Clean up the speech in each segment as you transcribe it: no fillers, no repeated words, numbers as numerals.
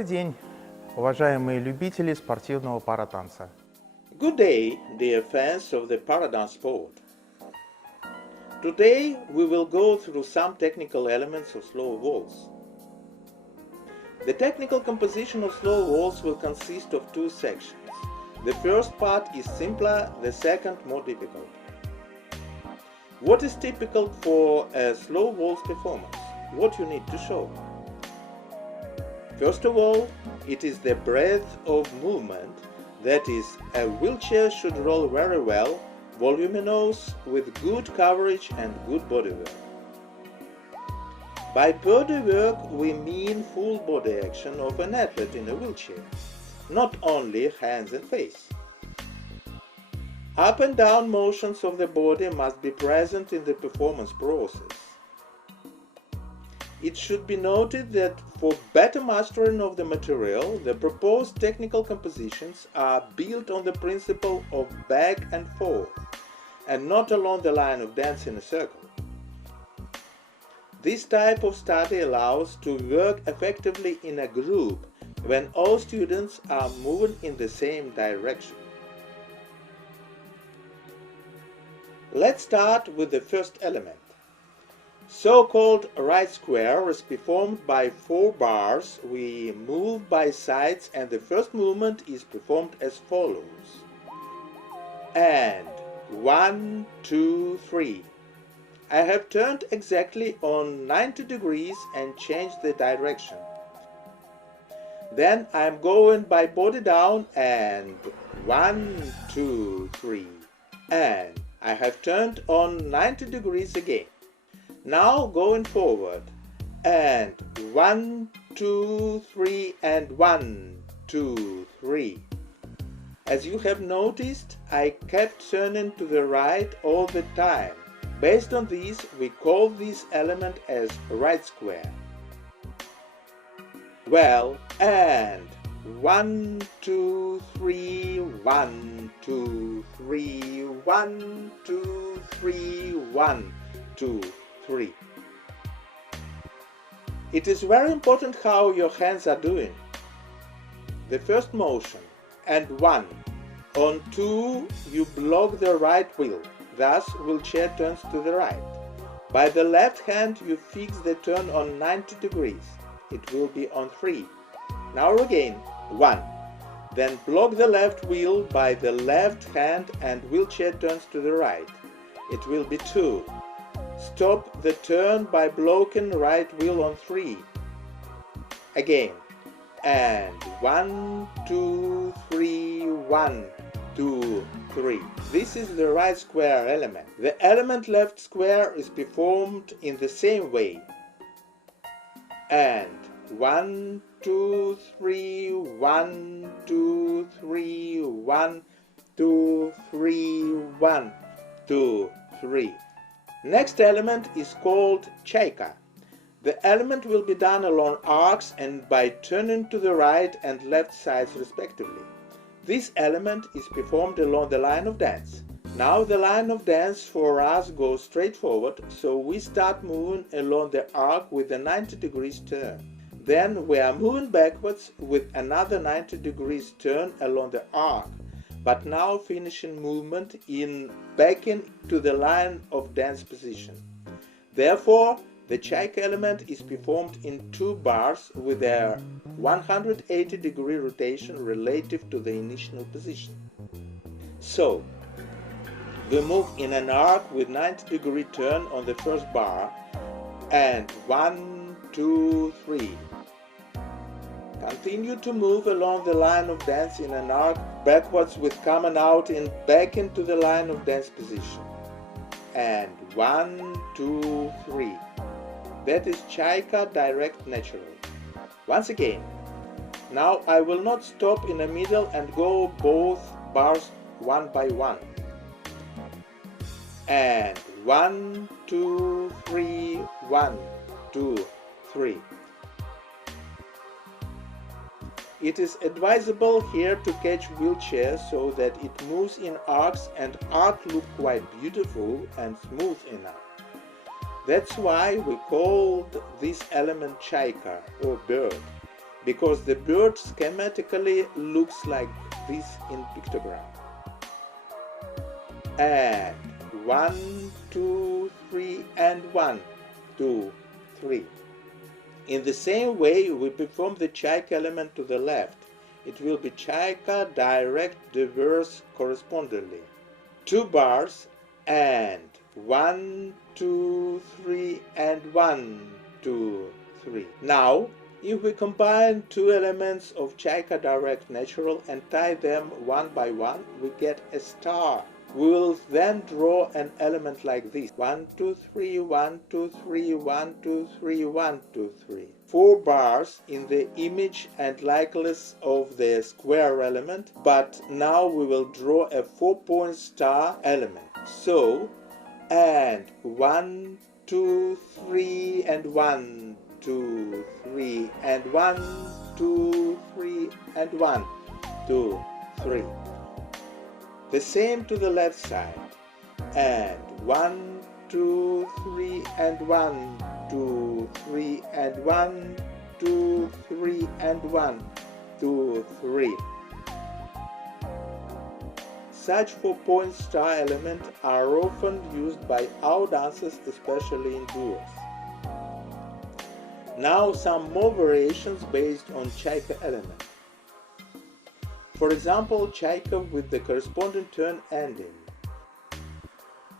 Добрый день, уважаемые любители спортивного паратанца. Good day, dear fans of the paradance sport. Today we will go through some technical elements of slow waltz. The technical composition of slow waltz will consist of two sections. The first part is simpler, the second more difficult. What is typical for a slow waltz performance? What you need to show? First of all, it is the breadth of movement. That is, a wheelchair should roll very well, voluminous, with good coverage and good body work. By body work we mean full body action of an athlete in a wheelchair, not only hands and face. Up and down motions of the body must be present in the performance process. It should be noted that for better mastering of the material, the proposed technical compositions are built on the principle of back and forth, and not along the line of dance in a circle. This type of study allows to work effectively in a group when all students are moving in the same direction. Let's start with the first element. So-called right square is performed by 4 bars. We move by sides and the first movement is performed as follows. And 1, 2, 3. I have turned exactly on 90 degrees and changed the direction. Then I am going by body down and 1, 2, 3. And I have turned on 90 degrees again. Now going forward, and 1, 2, 3, and 1, 2, 3. As you have noticed, I kept turning to the right all the time. Based on this, we call this element as right square. Well, and 1, 2, 3, 1, 2, 3, 1, 2, 3, 1, 2, 3. It is very important how your hands are doing. The first motion, and 1. On 2, you block the right wheel, thus wheelchair turns to the right. By the left hand, you fix the turn on 90 degrees. It will be on 3. Now again, 1. Then block the left wheel by the left hand and wheelchair turns to the right. It will be 2. Stop the turn by blocking right wheel on 3. Again. And 1, 2, 3, 1, 2, 3. This is the right square element. The element left square is performed in the same way. And 1, 2, 3, 1, 2, 3, 1, 2, 3, 1, 2, 3. Next element is called chaika. The element will be done along arcs and by turning to the right and left sides respectively. This element is performed along the line of dance. Now the line of dance for us goes straight forward, so we start moving along the arc with a 90 degrees turn. Then we are moving backwards with another 90 degrees turn along the arc, but now finishing movement in backing to the line of dance position. Therefore, the chaika element is performed in 2 bars with a 180 degree rotation relative to the initial position. So, we move in an arc with 90 degree turn on the first bar and 1, 2, 3. Continue to move along the line of dance in an arc backwards with coming out in back into the line of dance position. And 1, 2, 3. That is chaika direct natural. Once again. Now I will not stop in the middle and go both bars one by one. And 1, 2, 3, 1, 2, 3. It is advisable here to catch wheelchair so that it moves in arcs and arc look quite beautiful and smooth enough. That's why we called this element chaika or bird. because the bird schematically looks like this in pictogram. And 1, 2, 3, and 1, 2, 3. In the same way we perform the chaika element to the left. It will be chaika direct reverse correspondingly. 2 bars and 1, 2, 3 and 1, 2, 3. Now, if we combine two elements of chaika direct natural and tie them one by one, we get a star. We will then draw an element like this: 1, 2, 3, 1, 2, 3, 1, 2, 3, 1, 2, 3. 4 bars in the image and likeness of the square element, but now we will draw a 4-point star element. So, and 1, 2, 3, and 1, 2, 3, and 1, 2, 3, and 1, 2, 3. The same to the left side. And 1, 2, 3, and 1, 2, 3, and 1, 2, 3, and 1, 2, 3. Such 4-point star elements are often used by our dancers, especially in duos. Now some more variations based on chaika element. For example, chaika with the corresponding turn ending.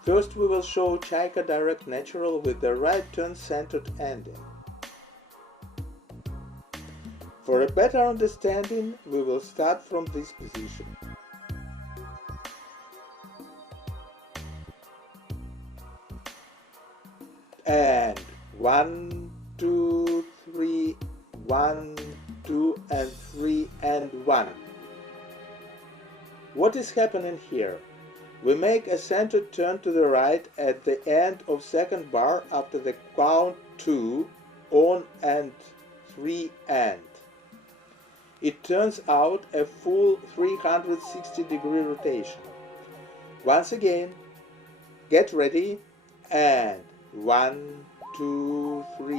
First we will show chaika direct natural with the right turn centered ending. For a better understanding, we will start from this position. And 1, 2, 3, 1, 2, and 3, and 1. What is happening here? We make a centered turn to the right at the end of second bar after the count 2, on and 3 and. It turns out a full 360-degree rotation. Once again, get ready, and 1, 2, 3,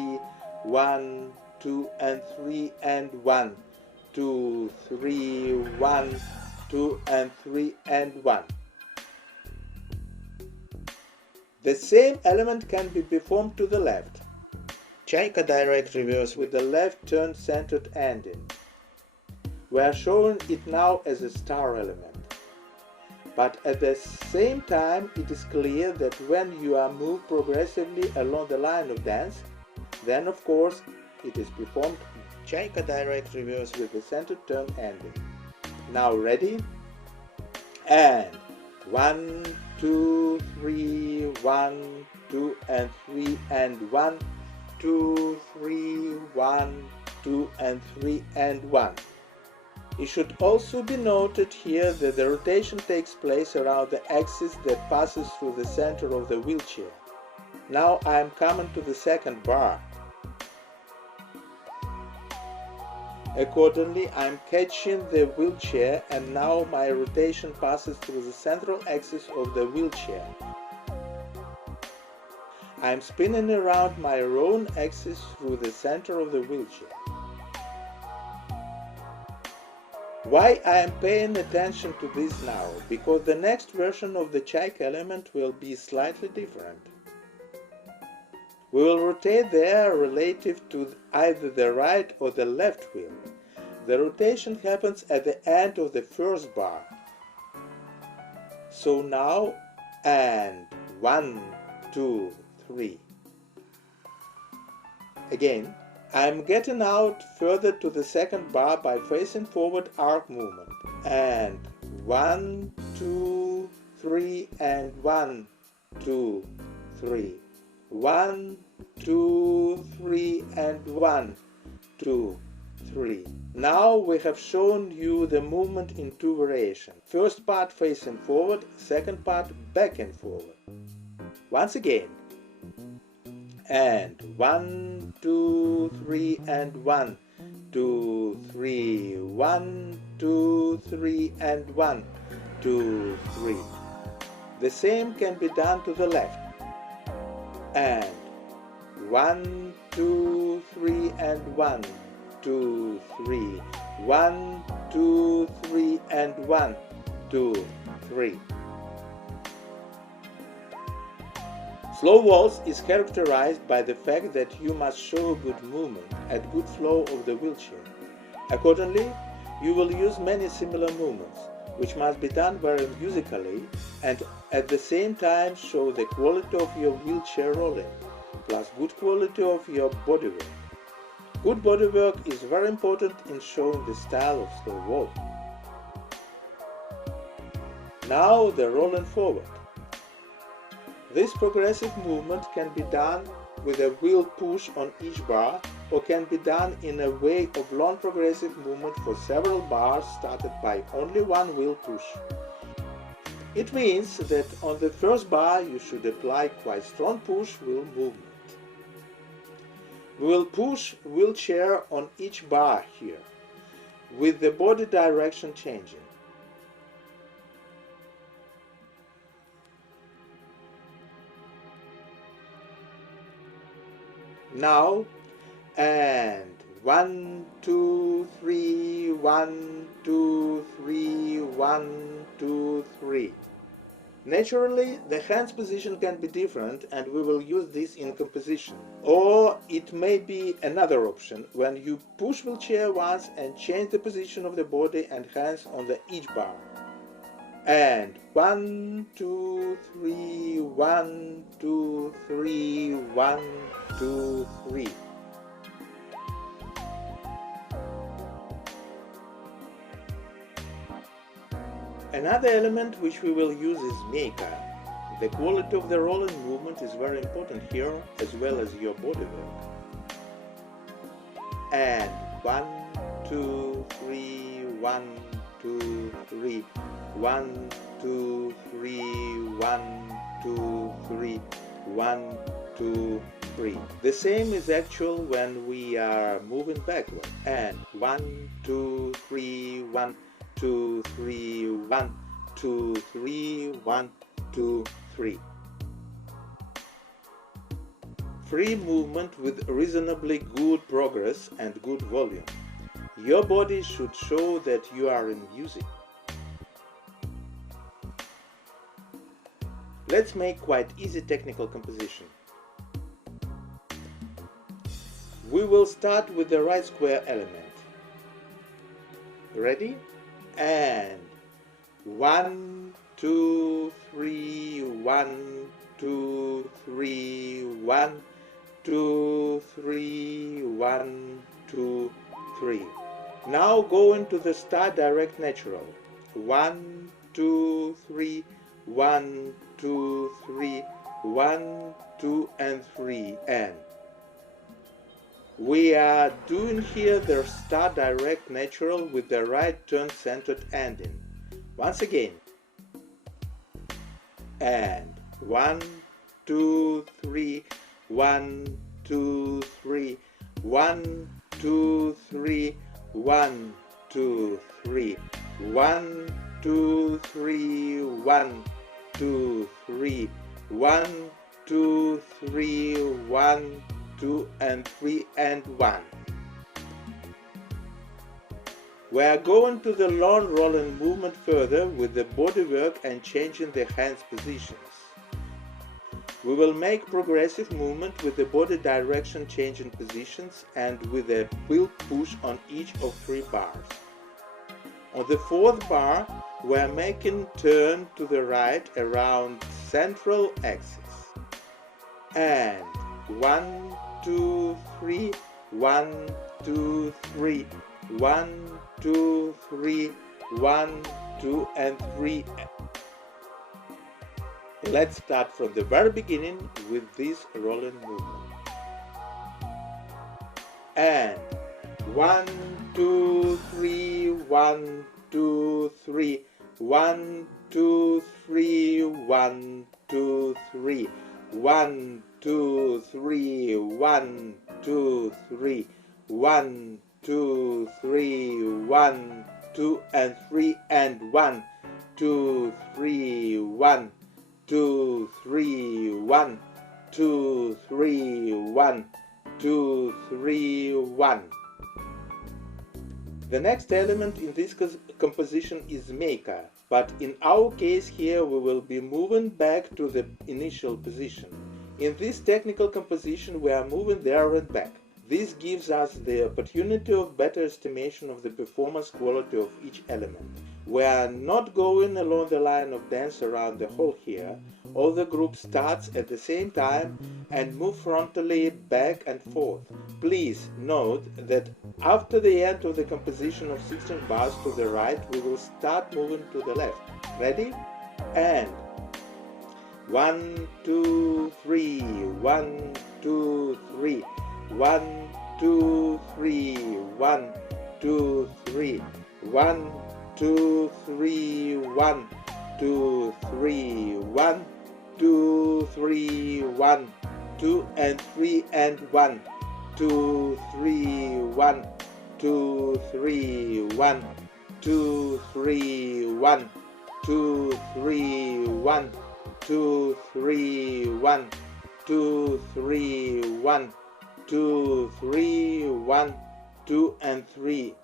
1, 2, and 3, and 1, 2, 3, 1, 2, and 3, and 1. The same element can be performed to the left. Chaika direct reverse with the left turn centered ending. We are showing it now as a star element. But at the same time, it is clear that when you are moved progressively along the line of dance, then of course it is performed chaika direct reverse with the centered turn ending. Now ready? And 1, 2, 3, 1, 2, and 3, and 1, 2, 3, 1, 2, and 3, and 1. It should also be noted here that the rotation takes place around the axis that passes through the center of the wheelchair. Now I am coming to the second bar. Accordingly, I am catching the wheelchair, and now my rotation passes through the central axis of the wheelchair. I am spinning around my own axis through the center of the wheelchair. Why I am paying attention to this now? Because the next version of the chaika element will be slightly different. We will rotate there relative to either the right or the left wheel. The rotation happens at the end of the first bar. So now, and 1, 2, 3. Again, I am getting out further to the second bar by facing forward arc movement. And 1, 2, 3, and 1, 2, 3. 1, 2, 3, and 1, 2, 3. Now we have shown you the movement in two variations. First part facing forward, second part back and forward. Once again. And 1, 2, 3, and 1, 2, 3, 1, 2, 3, and 1, 2, 3. The same can be done to the left. And 1, 2, 3, and 1, 2, 3. 1, 2, 3, and 1, 2, 3. Slow waltz is characterized by the fact that you must show good movement and good flow of the wheelchair. Accordingly, you will use many similar movements, which must be done very musically and at the same time show the quality of your wheelchair rolling, plus good quality of your bodywork. Good bodywork is very important in showing the style of slow waltz. Now the rolling forward. This progressive movement can be done with a wheel push on each bar or can be done in a way of long progressive movement for several bars started by only one wheel push. It means that on the first bar you should apply quite strong push wheel movement. We will push wheelchair on each bar here, with the body direction changing. Now, and 1, 2, 3, 1, 2, 3, 1, 2, 3. Naturally, the hands position can be different and we will use this in composition. Or it may be another option when you push wheelchair once and change the position of the body and hands on the each bar. And 1, 2, 3, 1, 2, 3, 1, 2, 3. Another element which we will use is Meka. The quality of the rolling movement is very important here, as well as your body work. And 1, 2, 3, 1, 2, 3, 1, 2, 3, 1, 2, 3, 1, 2, 3. The same is actual when we are moving backward. And 1, 2, 3, 1, 2, 3, 1, 2, 3, 1, 2, 3. Free movement with reasonably good progress and good volume. Your body should show that you are in music. Let's make quite easy technical composition. We will start with the right square element. Ready? And 1, 2, 3, 1, 2, 3, 1, 2, 3, 1, 2, 3. Now go into the start direct natural. 1, 2, 3, 1, 2, 3, 1, 2, and 3, and we are doing here the start direct natural with the right turn centered ending. Once again. And 1, 2, 3, 1, 2, 3, 1, 2, 3, 1, 2, 3, 1, 2, 3, 1, 2, 3, 1, 2, 3, 1, 2, and 3, and 1. We are going to the long rolling movement further with the body work and changing the hands positions. We will make progressive movement with the body direction changing positions and with a wheel push on each of 3 bars. On the 4th bar, we are making turn to the right around central axis. And 1, 2, 3, 1, 2, 3, 1, 2, 3, 1, 2, and 3. Let's start from the very beginning with this rolling movement. And 1, 2, 3, 1, 2, 3, 1, 2, 3, 1, 2, 3, 1, 2, 3, 1, 2, 3, 1, 2, 3, 1, 2, and 3, and 1, 2, 3, 1, 2, 3, 1, 2, 3, 1, 2, 3, 1. The next element in this composition is maker, but in our case here we will be moving back to the initial position. In this technical composition we are moving there and back. This gives us the opportunity of better estimation of the performance quality of each element. We are not going along the line of dance around the hall here. All the group starts at the same time and move frontally back and forth. Please note that after the end of the composition of 16 bars to the right, we will start moving to the left. Ready? And 1, 2, 3, 1, 2, 3, 1, 2, 3, 1, 2, 3, 1, 2, 3, 1, 2, 3, 1, 2, 3, 1, 2 and 3 and 1, 2, 3, 1, 2, 3, 1, 2, 3, 1, 2, 3, 1, 2, 3, 1, 2, 3, 1, 2, 3, 1, 2 and 3.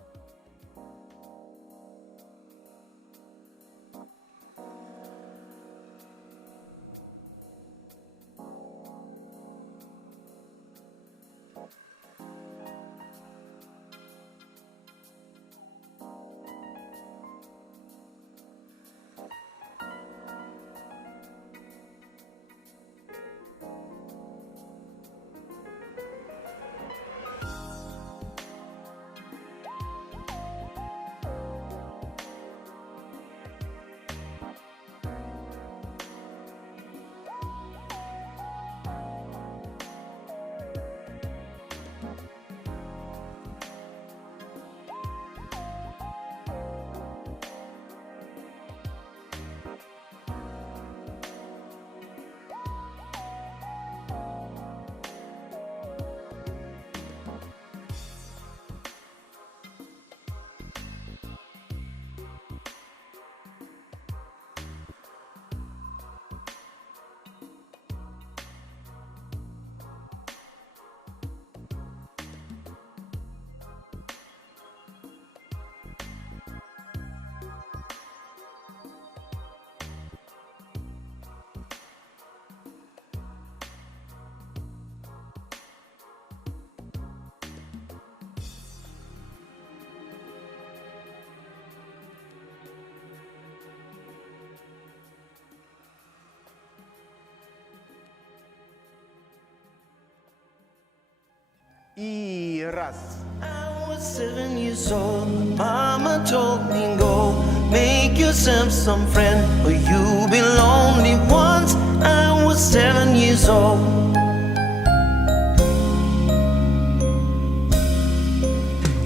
И раз. I was 7 years old. Mama told me go make yourself some friend, or you'll be lonely. Once I was 7 years old.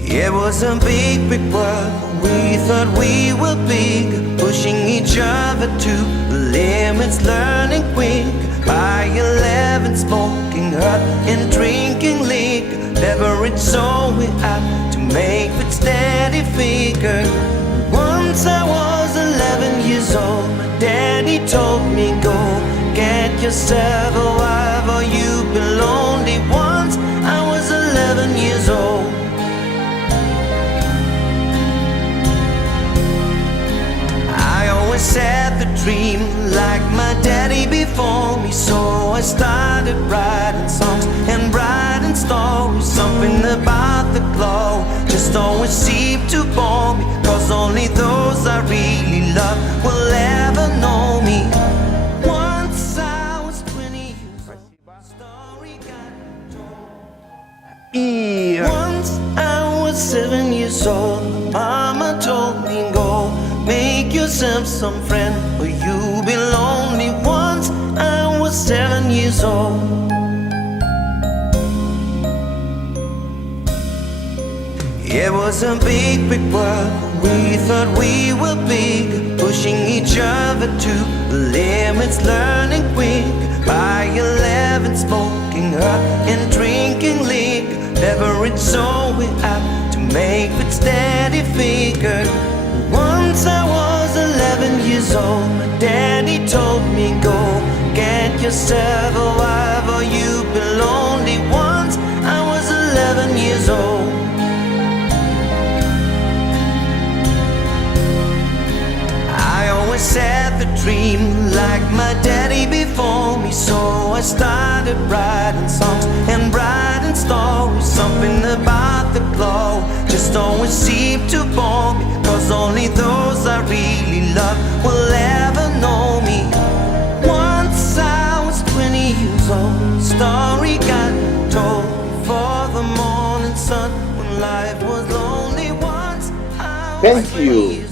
It was a big, big world. We thought we were big, pushing each other to the limits, learning quick. By 11, smoking hot and drinking liquor. Beverage so we had to make it steady figure. Once I was 11 years old, my daddy told me go get yourself a wife or you'll be lonely. Once I was 11 years old. I always had the dream like my daddy before me, so I started writing songs and writing stories. Something about the glow just always seemed to bore me, cause only those I really love will ever know me. Once I was 20 years old, story got told. И Once I was 7 years old, mama told me go make yourself some friend, or you'll be lonely. Once I was 7 years old. It was a big, big world. We thought we were big, pushing each other to the limits, learning quick. By 11, smoking hot and drinking liquor. Beverage so we had to make it steady figure. Once I was 11 years old, my daddy told me go get yourself a wife or you'll be lonely. Once I was 11 years old. said the dream like my daddy before me. So I started writing songs and writing stories. Something about the glow just always seemed to bore me, 'cause only those I really love will ever know me. Once I was 20 years old, story got told for the morning sun when life was lonely. Once I was Thank 20 you. years